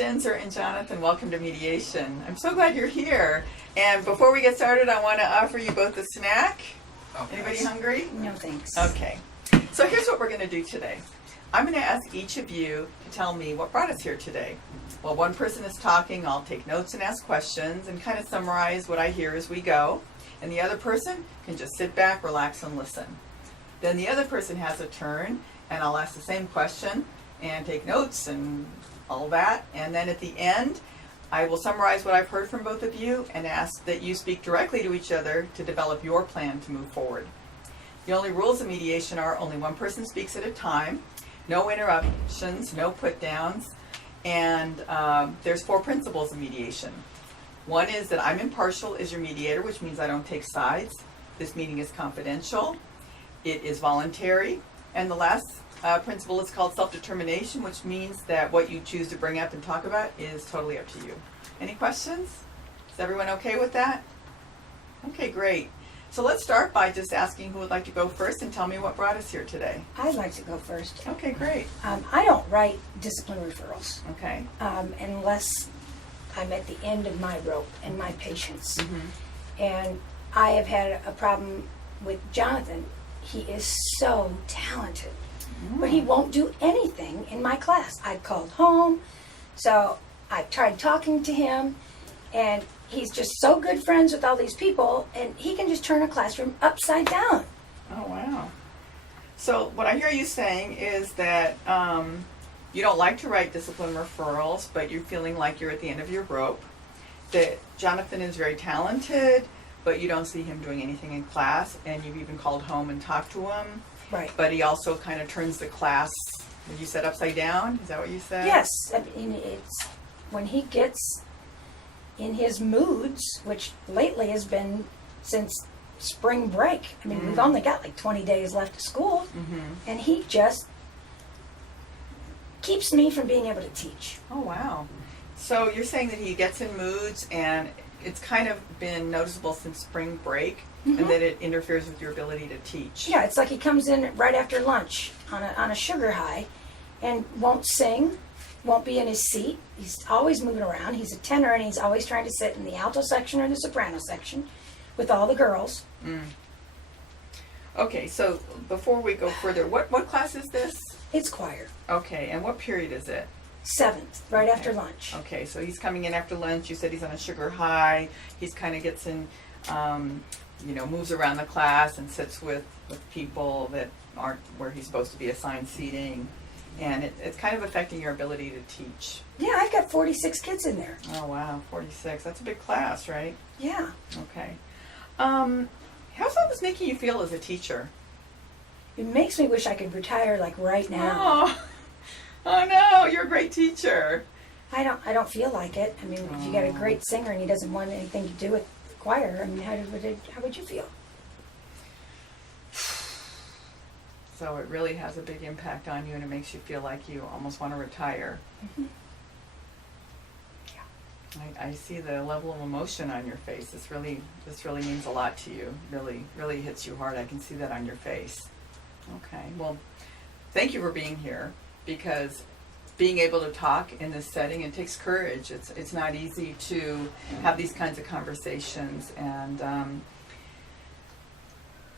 Denzer and Jonathan, welcome to Mediation. I'm so glad you're here. And before we get started, I want to offer you both a snack. Okay. Anybody hungry? No thanks. Okay. So here's what we're going to do today. I'm going to ask each of you to tell me what brought us here today. While one person is talking, I'll take notes and ask questions and kind of summarize what I hear as we go. And the other person can just sit back, relax, and listen. Then the other person has a turn, and I'll ask the same question and take notes and all that. And then at the end, I will summarize what I've heard from both of you and ask that you speak directly to each other to develop your plan to move forward. The only rules of mediation are only one person speaks at a time, no interruptions, no put downs, and there's 4 principles of mediation. One is that I'm impartial as your mediator, which means I don't take sides. This meeting is confidential. It is voluntary. And the last principle is called self-determination, which means that what you choose to bring up and talk about is totally up to you. Any questions? Is everyone okay with that? Okay, great. So let's start by just asking who would like to go first and tell me what brought us here today. I'd like to go first. Okay, great. I don't write discipline referrals Okay. unless I'm at the end of my rope and my patience. Mm-hmm. And I have had a problem with Jonathan. He is so talented, but he won't do anything in my class. I called home, so I tried talking to him, and he's just so good friends with all these people, and he can just turn a classroom upside down. Oh, wow. So what I hear you saying is that you don't like to write discipline referrals, but you're feeling like you're at the end of your rope, that Jonathan is very talented, but you don't see him doing anything in class, and you've even called home and talked to him. Right. But he also kind of turns the class, you said upside down? Is that what you said? Yes. I mean, it's when he gets in his moods, which lately has been since spring break. I mean, we've only got like 20 days left of school, and he just keeps me from being able to teach. Oh, wow. So you're saying that he gets in moods, and it's kind of been noticeable since spring break, and that it interferes with your ability to teach. Yeah, it's like he comes in right after lunch on a sugar high and won't sing, won't be in his seat. He's always moving around. He's a tenor, and he's always trying to sit in the alto section or the soprano section with all the girls. Okay, so before we go further, what class is this? It's choir. Okay, and what period is it? 7th, right after lunch. Okay, so he's coming in after lunch. You said he's on a sugar high. He's kind of gets in, moves around the class and sits with people that aren't where he's supposed to be assigned seating. And it's kind of affecting your ability to teach. Yeah, I've got 46 kids in there. Oh, wow, 46. That's a big class, right? Yeah. Okay. How's all this making you feel as a teacher? It makes me wish I could retire like right now. Oh no, you're a great teacher. I don't feel like it. I mean, if you got a great singer and he doesn't want anything to do with choir, I mean, how would you feel? So it really has a big impact on you, and it makes you feel like you almost want to retire. Yeah. I see the level of emotion on your face. This really means a lot to you. Really hits you hard. I can see that on your face. Okay. Well, thank you for being here, because being able to talk in this setting, it takes courage. It's not easy to have these kinds of conversations. And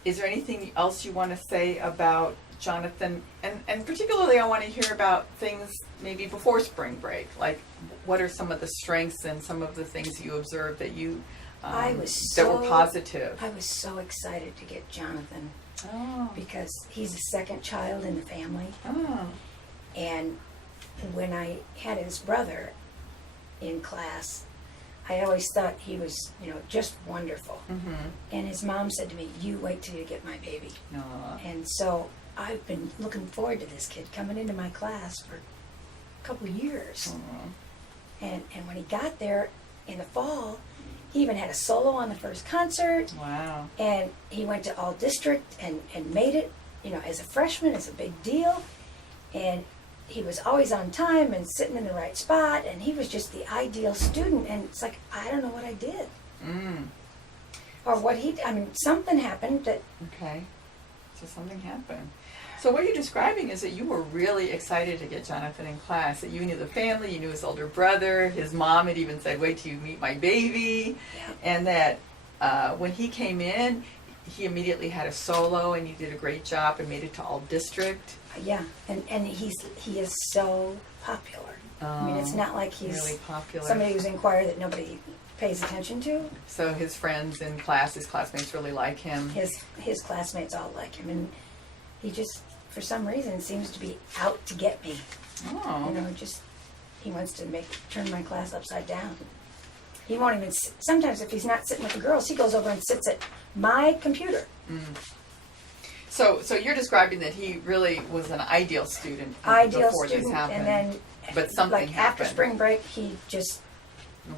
is there anything else you want to say about Jonathan? And particularly I want to hear about things maybe before spring break. Like, what are some of the strengths and some of the things you observed that you that were positive? I was so excited to get Jonathan. Oh. Because he's the second child in the family. Oh. And when I had his brother in class, I always thought he was, just wonderful. And his mom said to me, "You wait till you get my baby." And so I've been looking forward to this kid coming into my class for a couple of years. And when he got there in the fall, he even had a solo on the first concert. Wow. And he went to all district and made it, as a freshman. It's a big deal. And he was always on time and sitting in the right spot, and he was just the ideal student. And it's like, I don't know what I did. Or what something happened that... Okay. So something happened. So what you're describing is that you were really excited to get Jonathan in class, that you knew the family, you knew his older brother, his mom had even said, wait till you meet my baby, Yeah. and that when he came in, he immediately had a solo and he did a great job and made it to all district. Yeah, and he is so popular. I mean, it's not like he's really popular. somebody who's in choir that nobody pays attention to. So his friends in class, his classmates really like him. His classmates all like him, and he just, for some reason, seems to be out to get me. Oh. You know, he wants to turn my class upside down. He won't even, sometimes if he's not sitting with the girls, he goes over and sits at my computer. So you're describing that he really was an ideal student Ideal before student, this happened. and then, but something like after happened. spring break, he just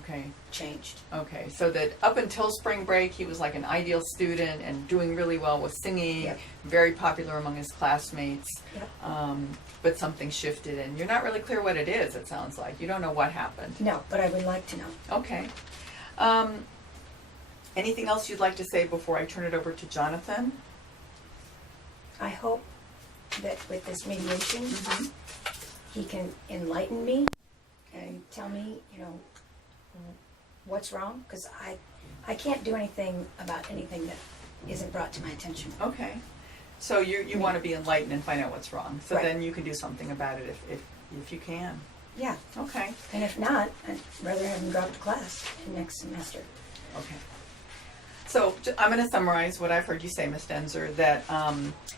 Okay. changed. Okay. So that up until spring break, he was like an ideal student and doing really well with singing, Yep. very popular among his classmates. Yep. But something shifted, and you're not really clear what it is. It sounds like you don't know what happened. No, but I would like to know. Okay. Anything else you'd like to say before I turn it over to Jonathan? I hope that with this mediation, Mm-hmm. he can enlighten me and tell me, what's wrong, because I can't do anything about anything that isn't brought to my attention. Okay. So you want to be enlightened and find out what's wrong. So Right. then you can do something about it if you can. Yeah, Okay. and if not, I'd rather have him drop the class next semester. Okay. So I'm going to summarize what I've heard you say, Ms. Denzer, that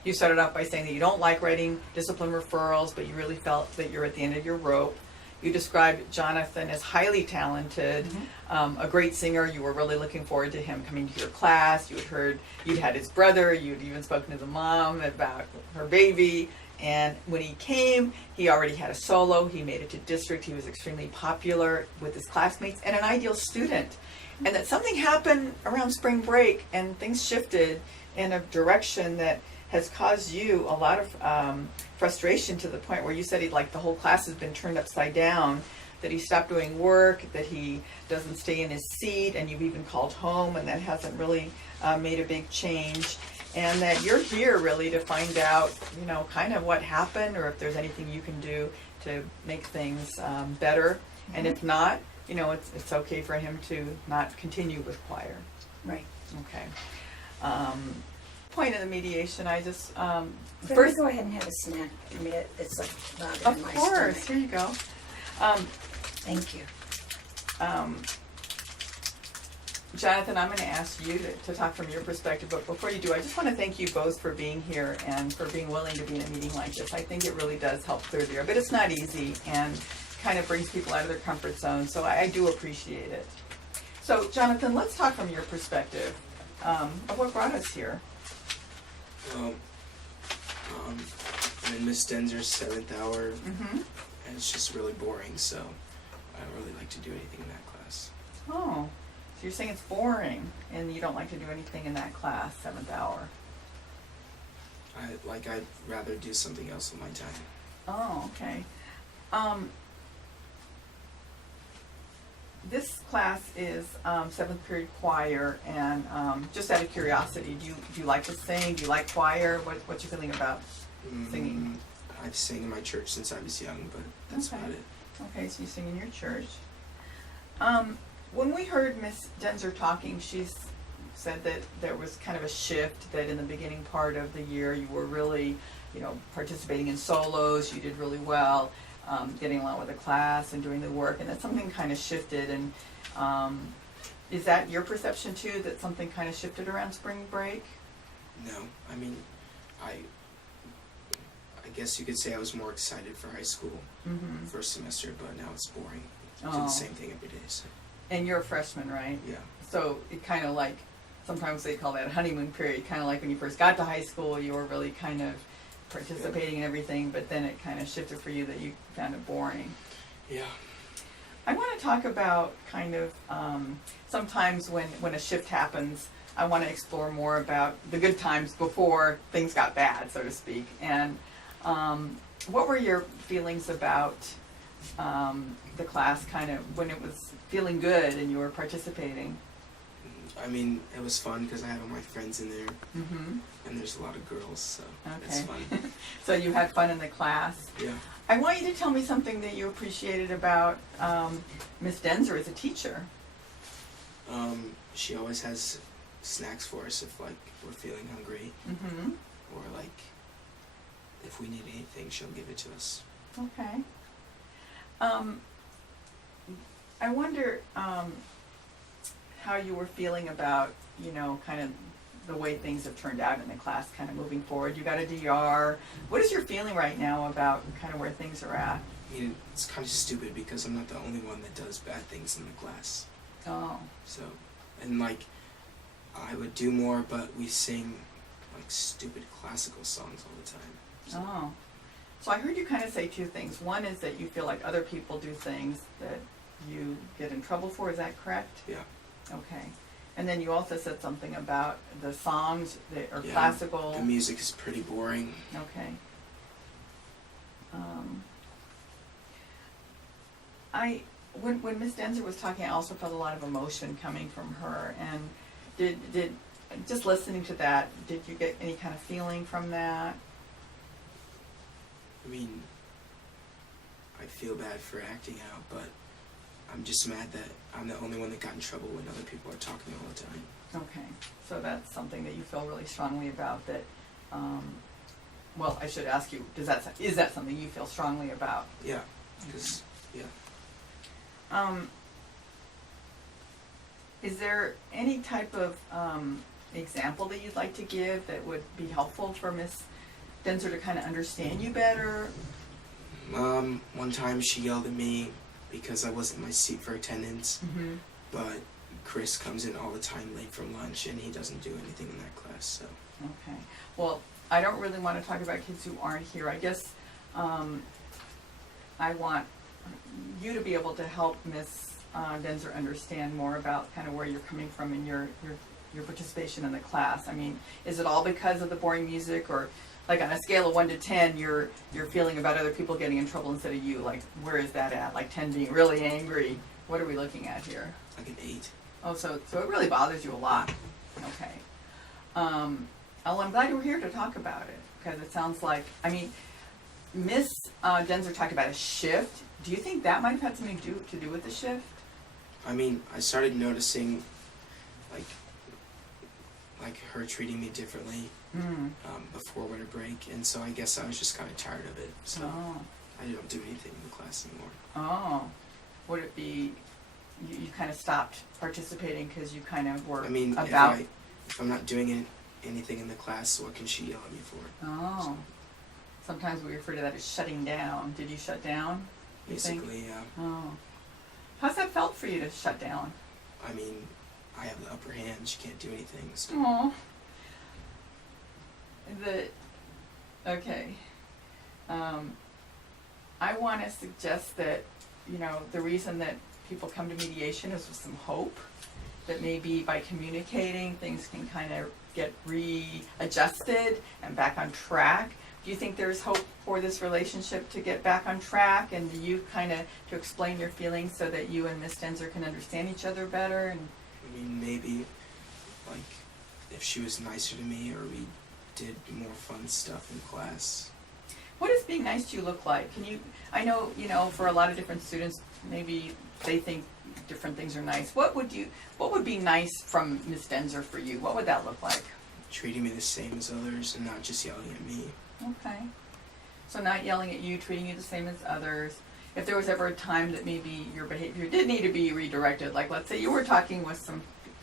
you started off by saying that you don't like writing discipline referrals, but you really felt that you're at the end of your rope. You described Jonathan as highly talented, a great singer. You were really looking forward to him coming to your class. You'd had his brother. You'd even spoken to the mom about her baby. And when he came, he already had a solo. He made it to district. He was extremely popular with his classmates and an ideal student. And that something happened around spring break and things shifted in a direction that has caused you a lot of frustration, to the point where you said the whole class has been turned upside down, that he stopped doing work, that he doesn't stay in his seat, and you've even called home and that hasn't really made a big change. And that you're here really to find out, kind of what happened, or if there's anything you can do to make things better. And if not, it's okay for him to not continue with choir. Right. Okay. Point of the mediation, I just Could first. we go ahead and have a snack? I mean, it's like bothering Of my course, stomach. here you go. Thank you. Jonathan, I'm going to ask you to talk from your perspective, but before you do, I just want to thank you both for being here and for being willing to be in a meeting like this. I think it really does help clear the air, but it's not easy and kind of brings people out of their comfort zone, so I do appreciate it. So, Jonathan, let's talk from your perspective of what brought us here. Well, I'm in Miss Denzer's 7th hour, Mm-hmm. and it's just really boring, so I don't really like to do anything in that class. Oh, so you're saying it's boring and you don't like to do anything in that class, 7th hour. I'd rather do something else with my time. Oh, okay. This class is 7th period choir, and just out of curiosity, do you like to sing? Do you like choir? What's your feeling about singing? I've sang in my church since I was young, but that's Okay. about it. Okay, so you sing in your church. When we heard Miss Denzer talking, she said that there was kind of a shift, that in the beginning part of the year you were really, participating in solos, you did really well, getting along with the class and doing the work, and that something kind of shifted. And is that your perception too, that something kind of shifted around spring break? No, I mean, I guess you could say I was more excited for high school first semester, but now it's boring. I do Oh. the same thing every day, so And you're a freshman, right? yeah. So it kind of like, sometimes they call that a honeymoon period, kind of like when you first got to high school, you were really kind of participating in everything, but then it kind of shifted for you, that you found it boring. Yeah. I want to talk about kind of sometimes when a shift happens, I want to explore more about the good times before things got bad, so to speak. And what were your feelings about the class kind of when it was feeling good and you were participating? I mean, it was fun because I had all my friends in there, Mm-hmm. and there's a lot of girls, so it's Okay. fun. So you had fun in the class. Yeah. I want you to tell me something that you appreciated about Miss Denzer as a teacher. She always has snacks for us if, like, we're feeling hungry, Mm-hmm. or, like, if we need anything, she'll give it to us. Okay. I wonder how you were feeling about, kind of the way things have turned out in the class, kind of moving forward. You got a DR. What is your feeling right now about kind of where things are at? I mean, it's kind of stupid because I'm not the only one that does bad things in the class. Oh. So, and, like, I would do more, but we sing, like, stupid classical songs all the time. So. Oh. So I heard you kind of say two things. One is that you feel like other people do things that you get in trouble for. Is that correct? Yeah. Okay. And then you also said something about the songs that are Yeah, classical. The music is pretty boring. Okay. When Miss Denzer was talking, I also felt a lot of emotion coming from her. And did just listening to that, did you get any kind of feeling from that? I mean, I feel bad for acting out, but I'm just mad that I'm the only one that got in trouble when other people are talking all the time. Okay, so that's something that you feel really strongly about. That, well, I should ask you: is that something you feel strongly about? Yeah, because Is there any type of example that you'd like to give that would be helpful for Miss Denzer to kind of understand you better? one time she yelled at me because I wasn't in my seat for attendance, Mm-hmm. but Chris comes in all the time late from lunch and he doesn't do anything in that class, so. Okay. Well, I don't really want to talk about kids who aren't here. I guess I want you to be able to help Miss Denzer understand more about kind of where you're coming from in your participation in the class. I mean, is it all because of the boring music, or like on a scale of 1 to 10, you're feeling about other people getting in trouble instead of you? Like, where is that at? Like 10 being really angry. What are we looking at here? Like an 8. Oh, so it really bothers you a lot. Okay. Well, I'm glad you were here to talk about it, because it sounds like, I mean, Miss Denzer talked about a shift. Do you think that might have had something to do with the shift? I mean, I started noticing, like her treating me differently before winter break, and so I guess I was just kind of tired of it. So Oh. I don't do anything in the class anymore. Oh. Would it be you kind of stopped participating because you kind of were I mean, about? if I'm not doing anything in the class, what can she yell at me for? Oh. Sometimes we refer to that as shutting down. Did you shut down? You think? Basically, yeah. Oh. How's that felt for you to shut down? I mean, I have the upper hand. She can't do anything. So. Oh. Okay. I want to suggest that, the reason that people come to mediation is with some hope, that maybe by communicating, things can kind of get readjusted and back on track. Do you think there's hope for this relationship to get back on track, and you kind of to explain your feelings so that you and Miss Denzer can understand each other better? And I mean, maybe, like, if she was nicer to me or we did more fun stuff in class. what does being nice to you look like? I know, for a lot of different students, maybe they think different things are nice. What would be nice from Miss Denzer for you? What would that look like? Treating me the same as others and not just yelling at me. Okay. So not yelling at you, treating you the same as others. If there was ever a time that maybe your behavior did need to be redirected, like let's say you were talking with some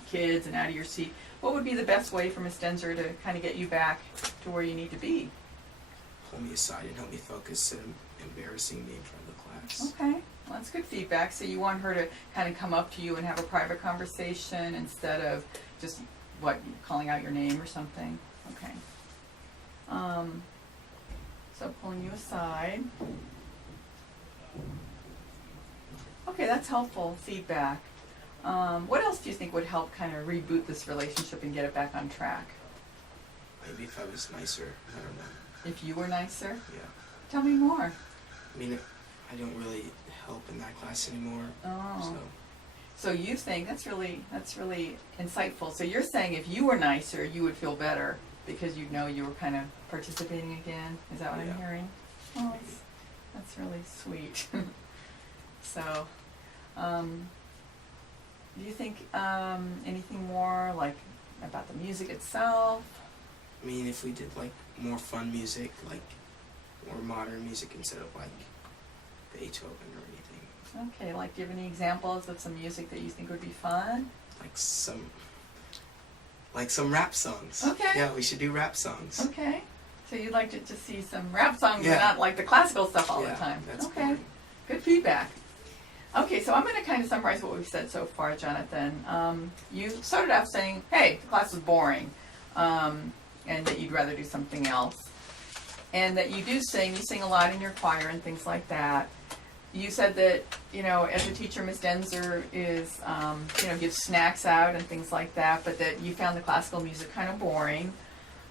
kids and out of your seat, what would be the best way for Miss Denzer to kind of get you back to where you need to be? Pull me aside and help me focus and embarrassing me in front of the class. Okay, well, that's good feedback. So you want her to kind of come up to you and have a private conversation instead of just, calling out your name or something? Okay. So pulling you aside. Okay, that's helpful feedback. What else do you think would help kind of reboot this relationship and get it back on track? Maybe if I was nicer, I don't know. If you were nicer? Yeah. Tell me more. I mean, I don't really help in that class anymore. Oh. So, So you think that's really insightful. So you're saying if you were nicer, you would feel better because you'd know you were kind of participating again. Is that what Yeah. I'm hearing? Oh, that's really sweet. So, do you think anything more like about the music itself? I mean, if we did like more fun music, like more modern music instead of like Beethoven or anything, Okay, like give any examples of some music that you think would be fun? like some rap songs. Okay. Yeah, we should do rap songs. Okay. So you'd like to see some rap songs, Yeah. and not like the classical stuff all Yeah, the time. that's Okay. boring. Good feedback. Okay, so I'm going to kind of summarize what we've said so far, Jonathan. You started off saying, hey, the class was boring, and that you'd rather do something else. And that you sing a lot in your choir and things like that. You said that, as a teacher, Ms. Denzer is, gives snacks out and things like that, but that you found the classical music kind of boring.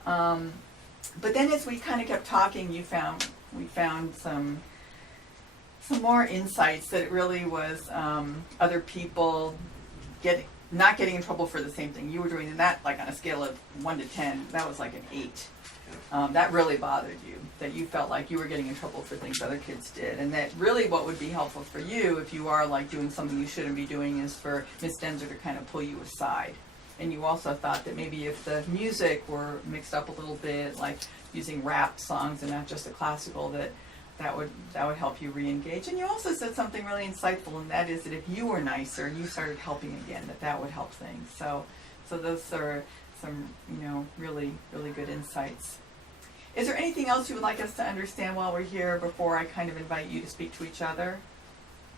But then as we kind of kept talking, we found some more insights that it really was other people not getting in trouble for the same thing you were doing, and that, like on a scale of 1 to 10, that was like an 8. That really bothered you, that you felt like you were getting in trouble for things other kids did, and that really what would be helpful for you if you are like doing something you shouldn't be doing is for Ms. Denzer to kind of pull you aside. And you also thought that maybe if the music were mixed up a little bit, like using rap songs and not just the classical, that would help you re-engage. And you also said something really insightful, and that is that if you were nicer and you started helping again, that would help things. So those are some really, really good insights. Is there anything else you would like us to understand while we're here before I kind of invite you to speak to each other?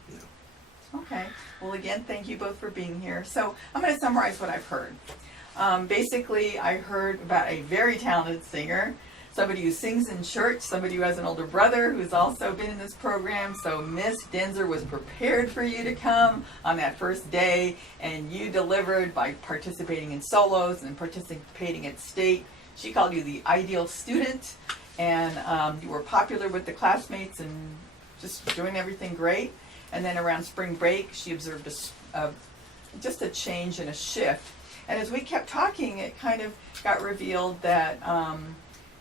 No. Okay. Well, again, thank you both for being here. So I'm going to summarize what I've heard. Basically, I heard about a very talented singer, somebody who sings in church, somebody who has an older brother who's also been in this program. So Miss Denzer was prepared for you to come on that first day, and you delivered by participating in solos and participating at state. She called you the ideal student, and you were popular with the classmates and just doing everything great. And then around spring break, she observed just a change and a shift. And as we kept talking, it kind of got revealed that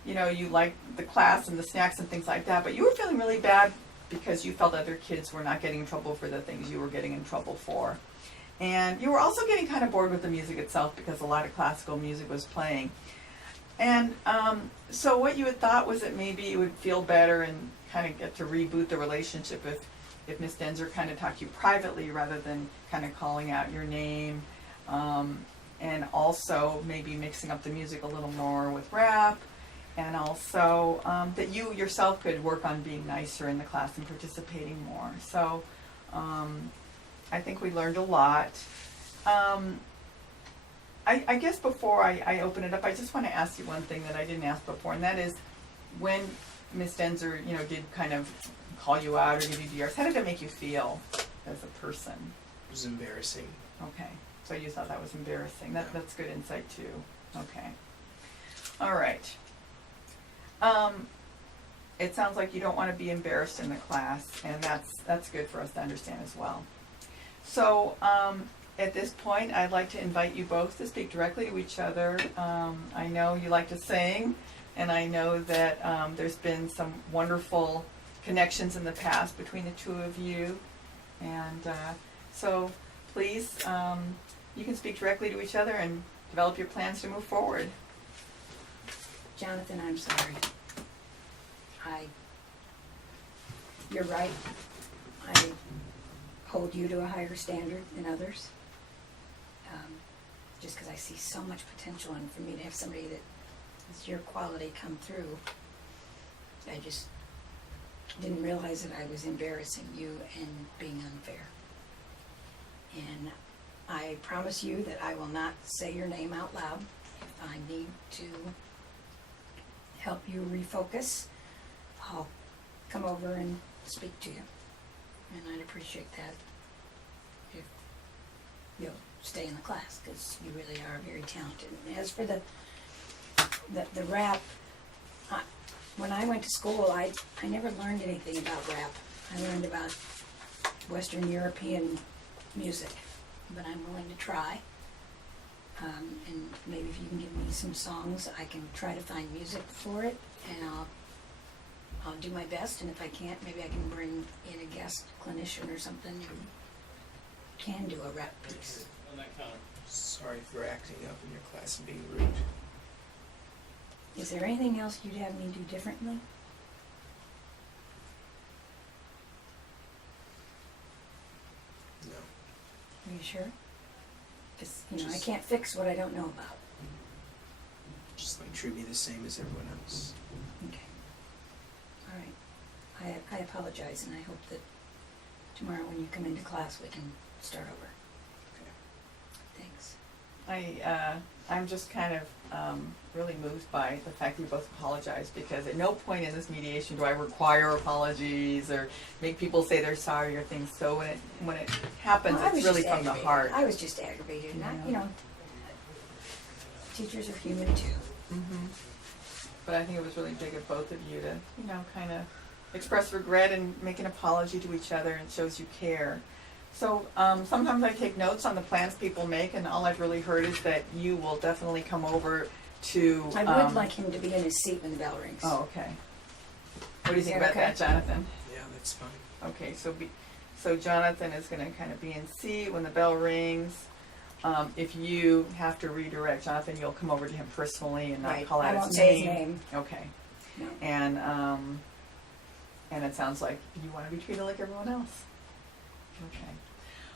you liked the class and the snacks and things like that, but you were feeling really bad because you felt other kids were not getting in trouble for the things you were getting in trouble for. And you were also getting kind of bored with the music itself because a lot of classical music was playing. And so what you had thought was that maybe you would feel better and kind of get to reboot the relationship if Miss Denzer kind of talked to you privately rather than kind of calling out your name. And also maybe mixing up the music a little more with rap. And also that you yourself could work on being nicer in the class and participating more. So I think we learned a lot. I guess before I open it up, I just want to ask you one thing that I didn't ask before, and that is when Ms. Denzer, did kind of call you out or give you DRs, how did it make you feel as a person? It was embarrassing. Okay, so you thought that was embarrassing. That's good insight too. Okay. All right. It sounds like you don't want to be embarrassed in the class, and that's good for us to understand as well. So at this point, I'd like to invite you both to speak directly to each other. I know you like to sing, and I know that there's been some wonderful connections in the past between the two of you. And so please, you can speak directly to each other and develop your plans to move forward. Jonathan, I'm sorry. You're right. I hold you to a higher standard than others. Just because I see so much potential, and for me to have somebody that has your quality come through, I just didn't realize that I was embarrassing you and being unfair. And I promise you that I will not say your name out loud. If I need to help you refocus, I'll come over and speak to you. And I'd appreciate that if you'll stay in the class, because you really are very talented. And as for the rap, when I went to school, I never learned anything about rap. I learned about Western European music. but I'm willing to try. And maybe if you can give me some songs, I can try to find music for it, and I'll do my best. And if I can't, maybe I can bring in a guest clinician or something who can do a rap piece. Sorry for acting up in your class and being rude. Is there anything else you'd have me do differently? No. Are you sure? Because, I Just- can't fix what I don't know about. Just like treat me the same as everyone else. Okay. All right. I apologize, and I hope that tomorrow when you come into class, we can start over. Okay. Thanks. I'm just kind of really moved by the fact that you both apologize, because at no point in this mediation do I require apologies or make people say they're sorry or things. So when it happens, Well, I it's was really just from the aggravated. heart. I was just aggravated. Yeah. Teachers are human too. hmm But I think it was really big of both of you to, kind of express regret and make an apology to each other, and it shows you care. So sometimes I take notes on the plans people make, and all I've really heard is that you will definitely come over to... I would like him to be in his seat when the bell rings. Oh, okay. What do you think Is that about that, okay? Jonathan? Yeah, that's fine. Okay, so Jonathan is going to kind of be in seat when the bell rings. If you have to redirect Jonathan, you'll come over to him personally and not Right. call out I won't his say his name. name. Okay. No. And it sounds like you want to be treated like everyone else. Okay.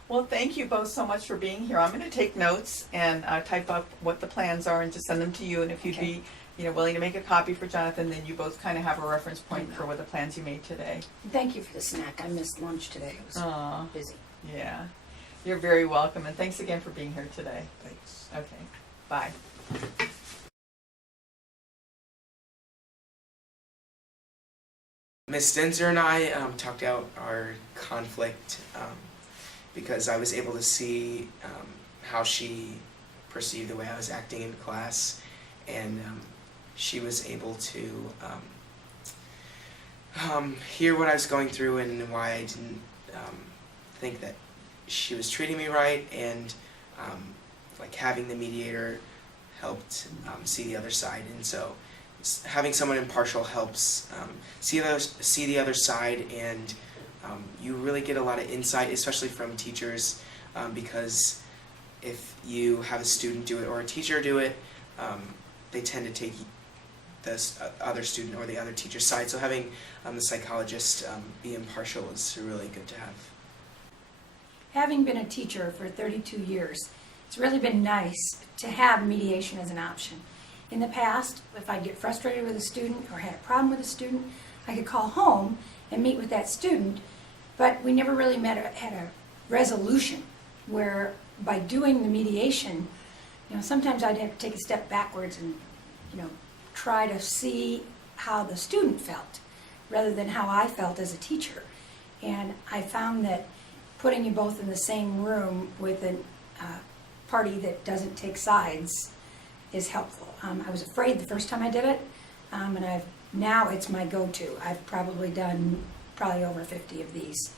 Well, thank you both so much for being here. I'm going to take notes and type up what the plans are and just send them to you. And if you'd Okay. be, willing to make a copy for Jonathan, then you both kind of have a reference point for what the plans you made today. Thank you for the snack. I missed lunch today. It was Aw, busy. yeah. You're very welcome, and thanks again for being here today. Thanks. Okay. Bye. Miss Stenzer and I talked out our conflict because I was able to see how she perceived the way I was acting in class, and she was able to hear what I was going through and why I didn't think that she was treating me right, and like having the mediator helped see the other side, and so having someone impartial helps see the other side, and you really get a lot of insight, especially from teachers, because if you have a student do it or a teacher do it, they tend to take the other student or the other teacher's side. So having the psychologist be impartial is really good to have. Having been a teacher for 32 years, it's really been nice to have mediation as an option. In the past, if I get frustrated with a student or had a problem with a student, I could call home and meet with that student, but we never really had a resolution where by doing the mediation, sometimes I'd have to take a step backwards and, try to see how the student felt rather than how I felt as a teacher. And I found that putting you both in the same room with a party that doesn't take sides is helpful. I was afraid the first time I did it, and now it's my go-to. I've probably done over 50 of these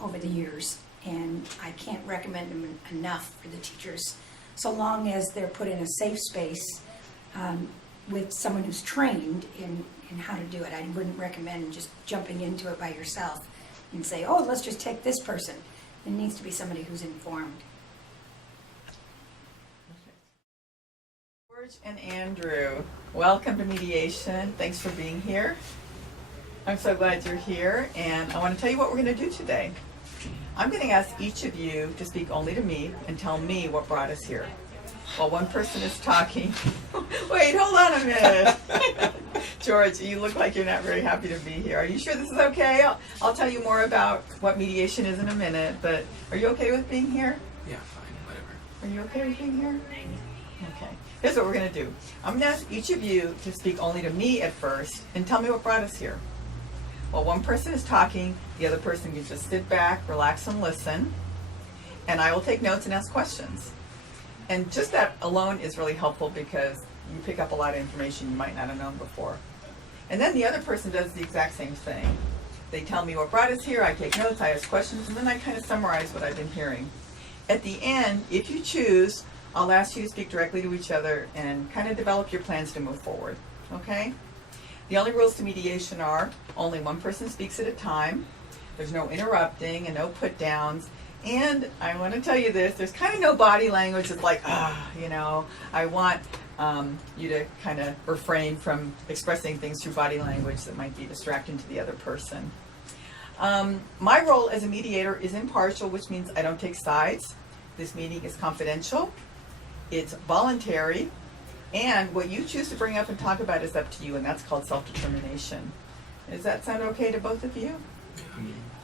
over the years, and I can't recommend them enough for the teachers, so long as they're put in a safe space with someone who's trained in how to do it. I wouldn't recommend just jumping into it by yourself and say, oh, let's just take this person. It needs to be somebody who's informed. George and Andrew, welcome to Mediation. Thanks for being here. I'm so glad you're here, and I want to tell you what we're going to do today. I'm going to ask each of you to speak only to me and tell me what brought us here. While one person is talking, wait, hold on a minute. George, you look like you're not very happy to be here. Are you sure this is okay? I'll tell you more about what mediation is in a minute, but are you okay with being here? Yeah, fine, whatever. Are you okay with being here? Okay. Here's what we're going to do. I'm going to ask each of you to speak only to me at first and tell me what brought us here. While one person is talking, the other person can just sit back, relax, and listen. And I will take notes and ask questions. And just that alone is really helpful because you pick up a lot of information you might not have known before. And then the other person does the exact same thing. They tell me what brought us here, I take notes, I ask questions, and then I kind of summarize what I've been hearing. at the end, if you choose, I'll ask you to speak directly to each other and kind of develop your plans to move forward. Okay? The only rules to mediation are only one person speaks at a time. There's no interrupting and no put downs. And I want to tell you this, there's kind of no body language of like, I want you to kind of refrain from expressing things through body language that might be distracting to the other person. My role as a mediator is impartial, which means I don't take sides. This meeting is confidential. It's voluntary. And what you choose to bring up and talk about is up to you, and that's called self-determination. Does that sound okay to both of you?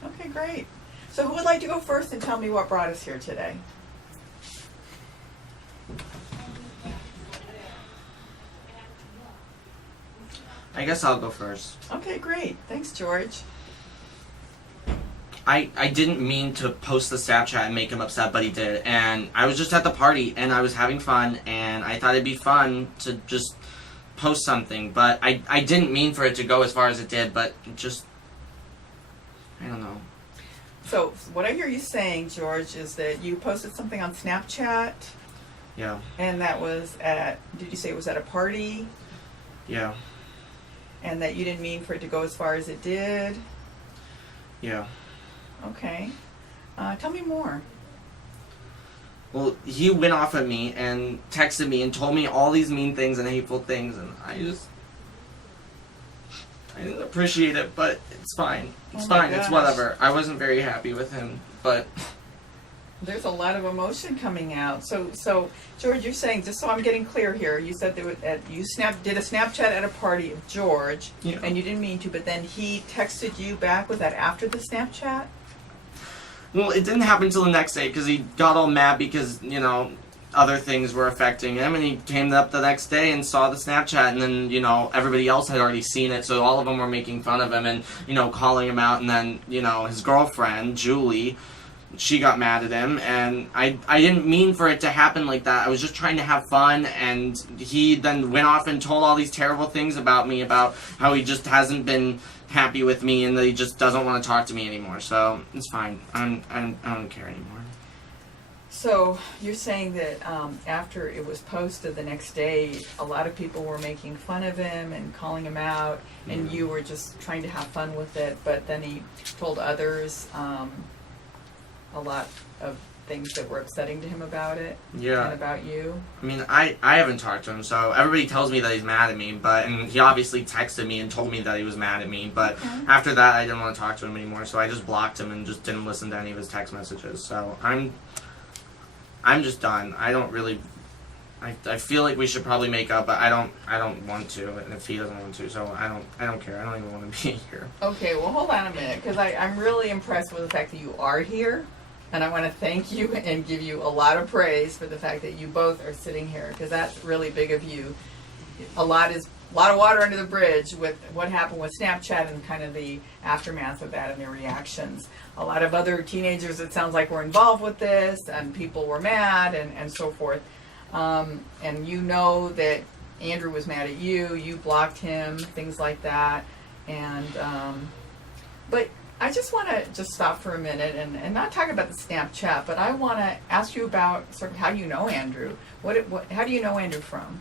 Okay, great. So who would like to go first and tell me what brought us here today? I guess I'll go first. Okay, great. Thanks, George. I didn't mean to post the Snapchat and make him upset, but he did. And I was just at the party, and I was having fun, and I thought it'd be fun to just post something. But I didn't mean for it to go as far as it did, but just, I don't know. So what I hear you saying, George, is that you posted something on Snapchat, Yeah. and that was did you say it was at a party? Yeah. And that you didn't mean for it to go as far as it did? Yeah. Okay. Tell me more. Well, he went off at me and texted me and told me all these mean things and hateful things, and I didn't appreciate it, but it's fine. It's Oh my fine. It's gosh. whatever. I wasn't very happy with him, but There's a lot of emotion coming out. So George, you're saying, just so I'm getting clear here, you said you did a Snapchat at a party of George, Yeah. and you didn't mean to, but then he texted you back. Was that after the Snapchat? well, it didn't happen until the next day because he got all mad because other things were affecting him, and he came up the next day and saw the Snapchat, and then everybody else had already seen it, so all of them were making fun of him and calling him out, and then his girlfriend Julie, she got mad at him, and I didn't mean for it to happen like that. I was just trying to have fun, and he then went off and told all these terrible things about me, about how he just hasn't been happy with me and that he just doesn't want to talk to me anymore. So it's fine. I don't care anymore. So you're saying that after it was posted the next day, a lot of people were making fun of him and calling him out, and you were just trying to have fun with it, but then he told others a lot of things that were upsetting to him about it Yeah. and about you. I mean, I haven't talked to him, so everybody tells me that he's mad at me, and he obviously texted me and told me that he was mad at me, but Okay. after that I didn't want to talk to him anymore, so I just blocked him and just didn't listen to any of his text messages. So I'm just done. I don't really I feel like we should probably make up, but I don't want to, and if he doesn't want to, so I don't care. I don't even want to be here. Okay, well, hold on a minute, because I'm really impressed with the fact that you are here, and I want to thank you and give you a lot of praise for the fact that you both are sitting here, because that's really big of you. A lot of water under the bridge with what happened with Snapchat and kind of the aftermath of that and their reactions. A lot of other teenagers, it sounds like, were involved with this, and people were mad and so forth. And you know that Andrew was mad at you, you blocked him, things like that. And but I just want to just stop for a minute and not talk about the Snapchat, but I want to ask you about sort of how you know Andrew. How do you know Andrew from?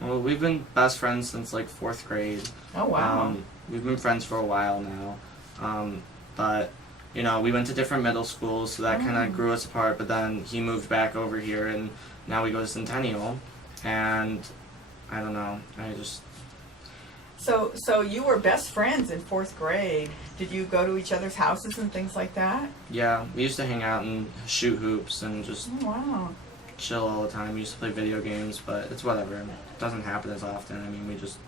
Well, we've been best friends since like 4th grade. Oh, wow. We've been friends for a while now, but we went to different middle schools, so that kind of grew us apart. But then he moved back over here, and now we go to Centennial, and I don't know. So you were best friends in 4th grade. Did you go to each other's houses and things like that? Yeah, we used to hang out and shoot hoops and just Oh, wow. chill all the time. We used to play video games, but it's whatever. It doesn't happen as often. I mean, we just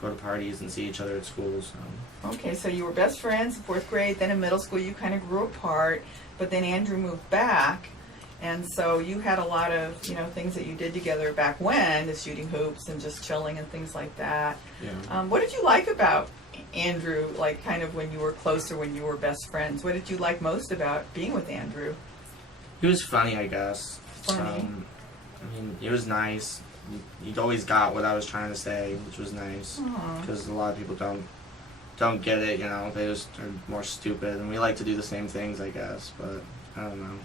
go to parties and see each other at school. So. Okay, so you were best friends in 4th grade. Then in middle school, you kind of grew apart. But then Andrew moved back, and so you had a lot of things that you did together back when, the shooting hoops and just chilling and things like that. Yeah. What did you like about Andrew? Like kind of when you were closer, when you were best friends. What did you like most about being with Andrew? He was funny, I guess. Funny. I mean, he was nice. He always got what I was trying to say, which was nice. Aw. Because a lot of people don't get it, They just are more stupid, and we like to do the same things, I guess. But I don't know.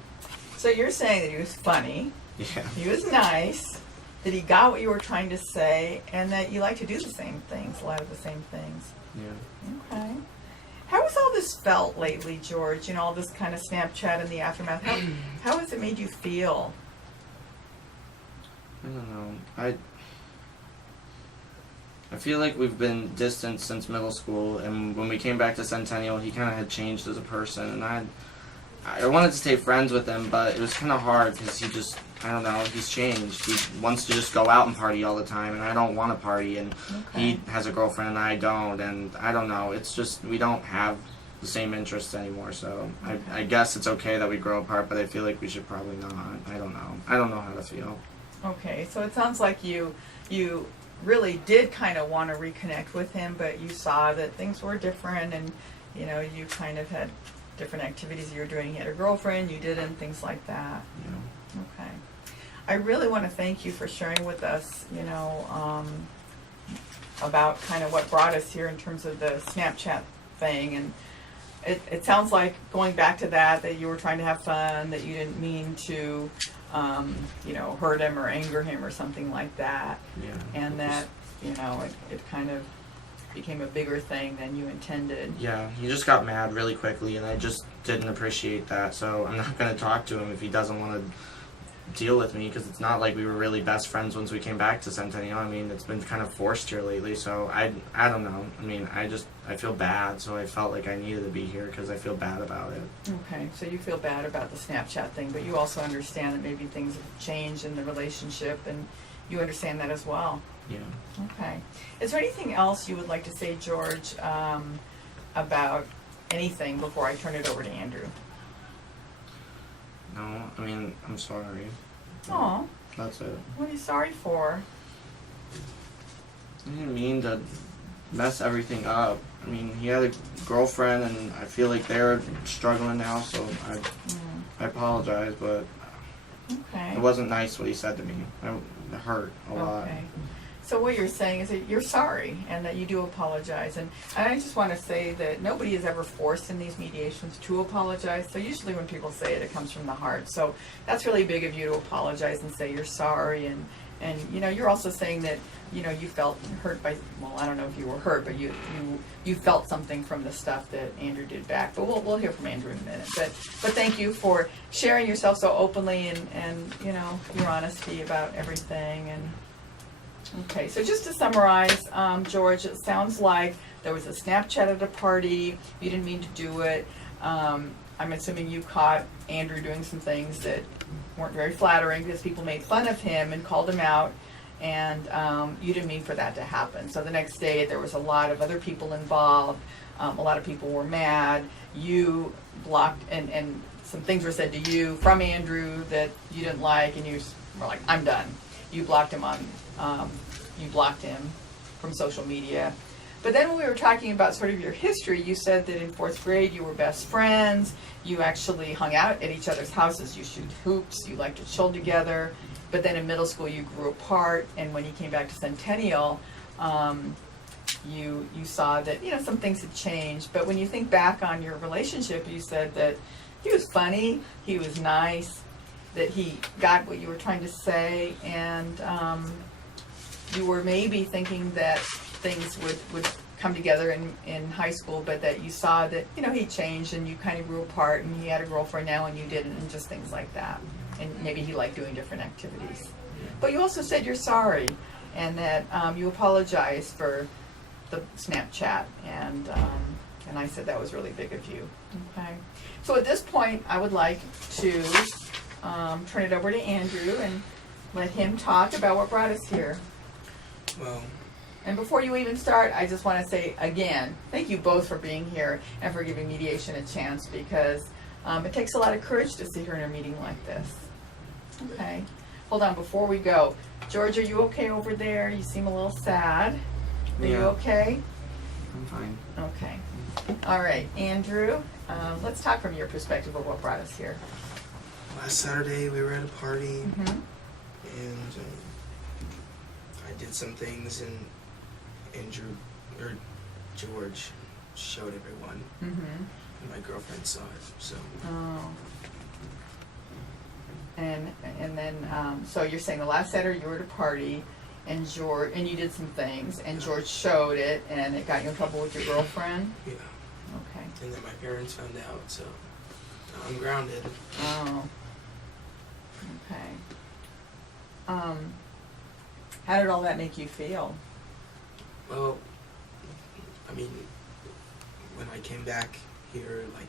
So you're saying that he was funny, Yeah. he was nice, that he got what you were trying to say, and that you like to do the same things, a lot of the same things. Yeah. Okay. How has all this felt lately, George? You know, all this kind of Snapchat and the aftermath. How has it made you feel? I don't know. I feel like we've been distant since middle school, and when we came back to Centennial, he kind of had changed as a person, and I wanted to stay friends with him, but it was kind of hard because he just, I don't know, he's changed. He wants to just go out and party all the time, and I don't want to party, and he has a girlfriend and I don't, and I don't know, it's just, we don't have the same interests anymore, so I guess it's okay that we grow apart, but I feel like we should probably not. I don't know how to feel. Okay, so it sounds like you really did kind of want to reconnect with him, but you saw that things were different, and you know, you kind of had different activities you were doing. He had a girlfriend, you didn't, things like that. Yeah. Okay. I really want to thank you for sharing with us, you know, about kind of what brought us here in terms of the Snapchat thing. And it sounds like, going back to that you were trying to have fun, that you didn't mean to, you know, hurt him or anger him or something like that. Yeah. And that, you know, it kind of became a bigger thing than you intended. Yeah, he just got mad really quickly, and I just didn't appreciate that, so I'm not going to talk to him if he doesn't want to deal with me, because it's not like we were really best friends once we came back to Centennial. I mean, it's been kind of forced here lately, so I don't know. I mean, I feel bad, so I felt like I needed to be here because I feel bad about it. Okay, so you feel bad about the Snapchat thing, but you also understand that maybe things have changed in the relationship, and you understand that as well. Yeah. Okay. Is there anything else you would like to say, George, about anything before I turn it over to Andrew? No, I mean, I'm sorry. Aw, That's it. what are you sorry for? I didn't mean to mess everything up. I mean, he had a girlfriend, and I feel like they're struggling now, so I apologize, but Okay. it wasn't nice what he said to me. It hurt a lot. Okay. So what you're saying is that you're sorry and that you do apologize. And I just want to say that nobody is ever forced in these mediations to apologize. So usually when people say it, it comes from the heart. So that's really big of you to apologize and say you're sorry. And you know, you're also saying that, you know, you felt hurt by, well, I don't know if you were hurt, but you felt something from the stuff that Andrew did back. But we'll hear from Andrew in a minute. But thank you for sharing yourself so openly and you know, your honesty about everything. And okay, so just to summarize, George, it sounds like there was a Snapchat at a party. You didn't mean to do it. I'm assuming you caught Andrew doing some things that weren't very flattering because people made fun of him and called him out, and you didn't mean for that to happen. So the next day there was a lot of other people involved. A lot of people were mad. You blocked, and some things were said to you from Andrew that you didn't like, and you were like, I'm done. You blocked him from social media. But then when we were talking about sort of your history, you said that in 4th grade you were best friends. You actually hung out at each other's houses. You shoot hoops. You liked to chill together. But then in middle school you grew apart. And when you came back to Centennial, you saw that, you know, some things had changed. But when you think back on your relationship, you said that he was funny, he was nice, that he got what you were trying to say, and you were maybe thinking that things would come together in high school, but that you saw that, you know, he changed and you kind of grew apart, and he had a girlfriend now and you didn't, and just things like that. And maybe he liked doing different activities. But you also said you're sorry, and that you apologized for the Snapchat, and I said that was really big of you. Okay. So at this point, I would like to turn it over to Andrew and let him talk about what brought us here. Well, and before you even start, I just want to say again, thank you both for being here and for giving Mediation a chance, because it takes a lot of courage to sit here in a meeting like this. Okay. Hold on, before we go. George, are you okay over there? You seem a little sad. Are you Yeah. okay? I'm fine. Okay. All right, Andrew, let's talk from your perspective of what brought us here. last Saturday we were at a party, Mm-hmm. and I did some things, and George showed everyone, Mm-hmm. and my girlfriend saw it. So Oh. And then so you're saying the last Saturday you were at a party, and you did some things, and George showed it, and it got you in trouble with your girlfriend. Yeah. Okay. And then my parents found out, so now I'm grounded. Oh. Okay. How did all that make you feel? Well, I mean, when I came back here, like,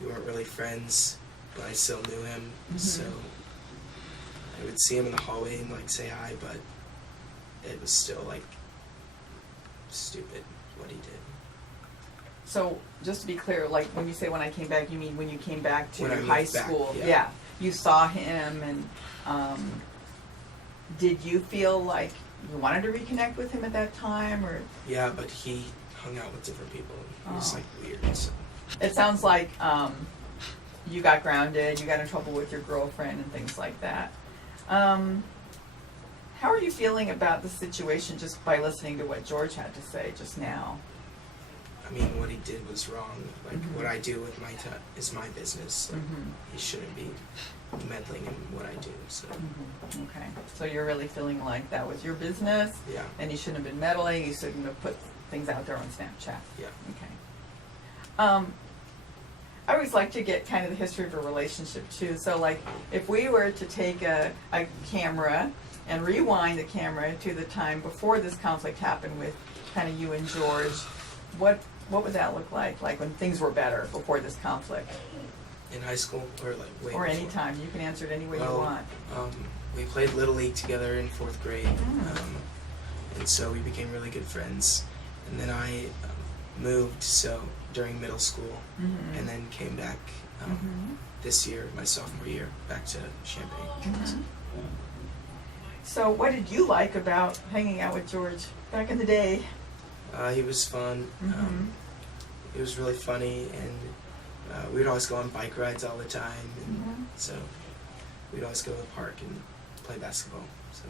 we weren't really friends, but I still knew him, so I would see him in the hallway and, like, say hi, but it was still, like, stupid what he did. So, just to be clear, like, when you say when I came back, you mean when you came back to When I moved high back, school? yeah. You saw him, and did you feel like you wanted to reconnect with him at that time, or? Yeah, but he hung out with different people. It was, Oh. like, weird, so. It sounds like you got grounded, you got in trouble with your girlfriend and things like that. How are you feeling about the situation just by listening to what George had to say just now? I mean, what he did was wrong. Like, Mhm. what I do with my time is my business. Like, he shouldn't be meddling in what I do, so. Okay, so you're really feeling like that was your business, Yeah, and you shouldn't have been meddling, you shouldn't have put things out there on Snapchat? yeah. Okay. I always like to get kind of the history of a relationship too. So like, if we were to take a camera and rewind the camera to the time before this conflict happened with kind of you and George, what would that look like? Like when things were better before this conflict? In high school, or like way Or before? any time. You can answer it any way you Well, want. We played Little League together in 4th grade, Mm. and so we became really good friends. And then I moved during middle school, Mhm. and then came back Mhm. this year, my sophomore year, back to Champaign. Mhm. So what did you like about hanging out with George back in the day? He was fun. Mhm. He was really funny, and we'd always go on bike rides all the time, and Mhm. so we'd always go to the park and play basketball. So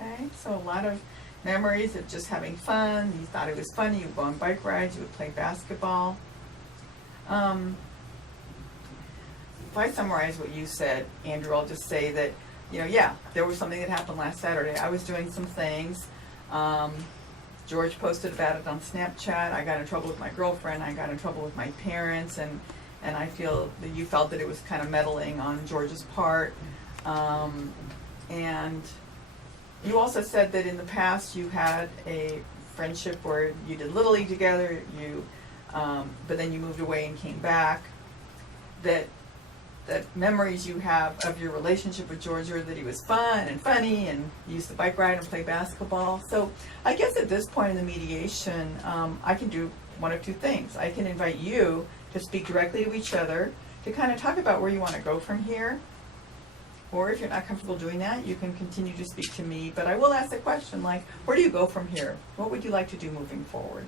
Okay, so a lot of memories of just having fun. You thought it was funny. You would go on bike rides. You would play basketball. If I summarize what you said, Andrew, I'll just say that, yeah, there was something that happened last Saturday. I was doing some things. George posted about it on Snapchat. I got in trouble with my girlfriend. I got in trouble with my parents, and I feel that you felt that it was kind of meddling on George's part. And you also said that in the past you had a friendship where you did Little League together, but then you moved away and came back. That memories you have of your relationship with George are that he was fun and funny and used to bike ride and play basketball. So I guess at this point in the mediation, I can do one of two things. I can invite you to speak directly to each other to kind of talk about where you want to go from here. Or if you're not comfortable doing that, you can continue to speak to me. But I will ask the question, like, where do you go from here? What would you like to do moving forward?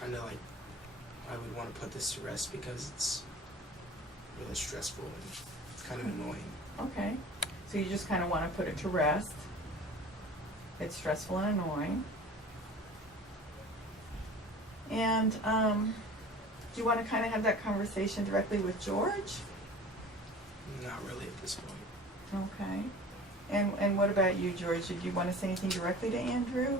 kind of like I would want to put this to rest because it's really stressful and it's kind of annoying. Okay, so you just kind of want to put it to rest. It's stressful and annoying. And do you want to kind of have that conversation directly with George? Not really at this point. Okay. And what about you, George? Did you want to say anything directly to Andrew?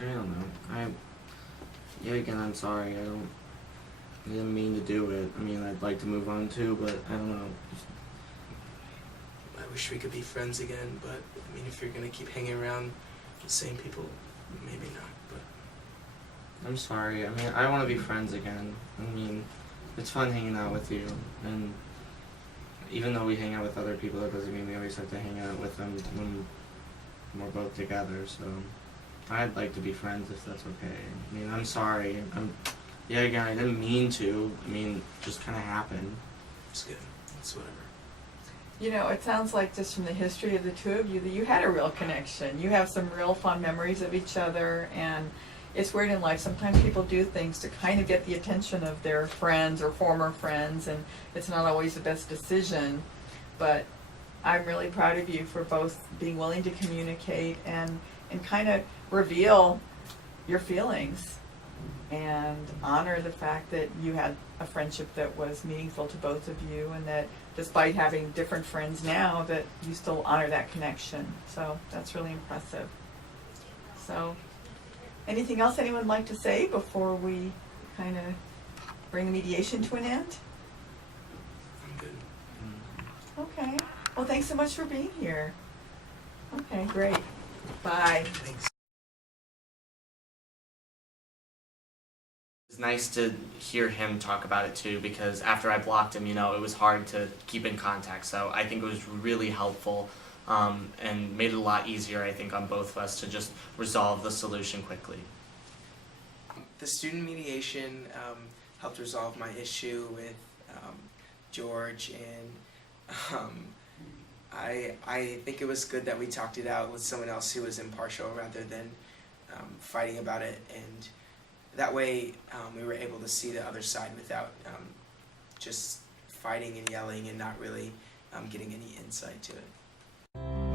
I don't know. Again, I'm sorry. I didn't mean to do it. I mean, I'd like to move on too, but I don't know. I wish we could be friends again, but I mean, if you're gonna keep hanging around the same people, maybe not. But I'm sorry. I mean, I want to be friends again. I mean, it's fun hanging out with you, and even though we hang out with other people, that doesn't mean we always have to hang out with them when we're both together. So I'd like to be friends if that's okay. I mean, I'm sorry. Again, I didn't mean to. I mean, just kind of happened. it's good. It's whatever. You know, it sounds like just from the history of the two of you that you had a real connection. You have some real fond memories of each other, and it's weird in life. Sometimes people do things to kind of get the attention of their friends or former friends, and it's not always the best decision. But I'm really proud of you for both being willing to communicate and kind of reveal your feelings. and honor the fact that you had a friendship that was meaningful to both of you, and that despite having different friends now, that you still honor that connection. So that's really impressive. So anything else anyone would like to say before we kind of bring the mediation to an end? I'm good. Okay. Well, thanks so much for being here. Okay, great. Bye. Thanks. It's nice to hear him talk about it too, because after I blocked him, it was hard to keep in contact. So I think it was really helpful, and made it a lot easier, I think, on both of us to just resolve the solution quickly. The student mediation helped resolve my issue with George, and I think it was good that we talked it out with someone else who was impartial rather than fighting about it, and that way we were able to see the other side without just fighting and yelling and not really getting any insight to it.